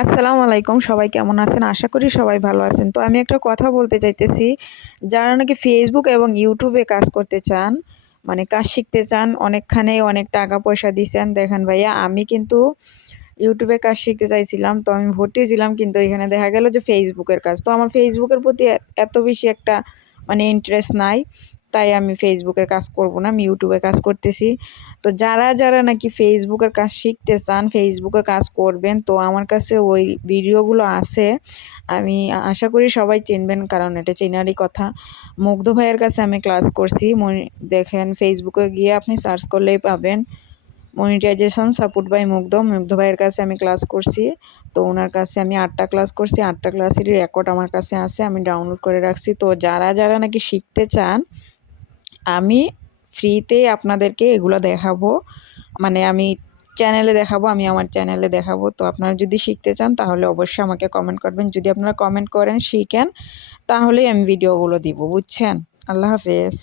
আসসালামু আলাইকুম, সবাই কেমন আছেন? আশা করি সবাই ভালো আছেন। তো আমি একটা কথা বলতে চাইতেছি, যারা নাকি ফেসবুক এবং ইউটিউবে কাজ করতে চান, মানে কাজ শিখতে চান, অনেকখানেই অনেক টাকা পয়সা দিছেন। দেখেন ভাইয়া, আমি কিন্তু ইউটিউবে কাজ শিখতে চাইছিলাম, তো আমি ভর্তি ছিলাম, কিন্তু এখানে দেখা গেল যে ফেসবুকের কাজ। তো আমার ফেসবুকের প্রতি এত বেশি একটা মানে ইন্টারেস্ট নাই, তাই আমি ফেসবুকের কাজ করব না, আমি ইউটিউবে কাজ করতেছি। তো যারা নাকি ফেসবুকের কাজ শিখতে চান, ফেসবুকে কাজ করবেন, তো আমার কাছে ওই ভিডিওগুলো আছে। আমি আশা করি সবাই চিনবেন, কারণ এটা চেনারই কথা। মুগ্ধ ভাইয়ের কাছে আমি ক্লাস করছি। দেখেন, ফেসবুকে গিয়ে আপনি সার্চ করলেই পাবেন, মনিটাইজেশন সাপোর্ট বাই মুগ্ধ ভাইয়ের কাছে আমি ক্লাস করছি। তো ওনার কাছে আমি 8টা ক্লাস করছি, 8টা ক্লাসেরই রেকর্ড আমার কাছে আছে, আমি ডাউনলোড করে রাখছি। তো যারা নাকি শিখতে চান, আমি ফ্রিতেই আপনাদেরকে এগুলো দেখাবো। মানে আমি চ্যানেলে দেখাবো, আমি আমার চ্যানেলে দেখাবো। তো আপনারা যদি শিখতে চান তাহলে অবশ্যই আমাকে কমেন্ট করবেন। যদি আপনারা কমেন্ট করেন শিখেন, তাহলেই আমি ভিডিওগুলো দিব, বুঝছেন? আল্লাহ হাফেজ।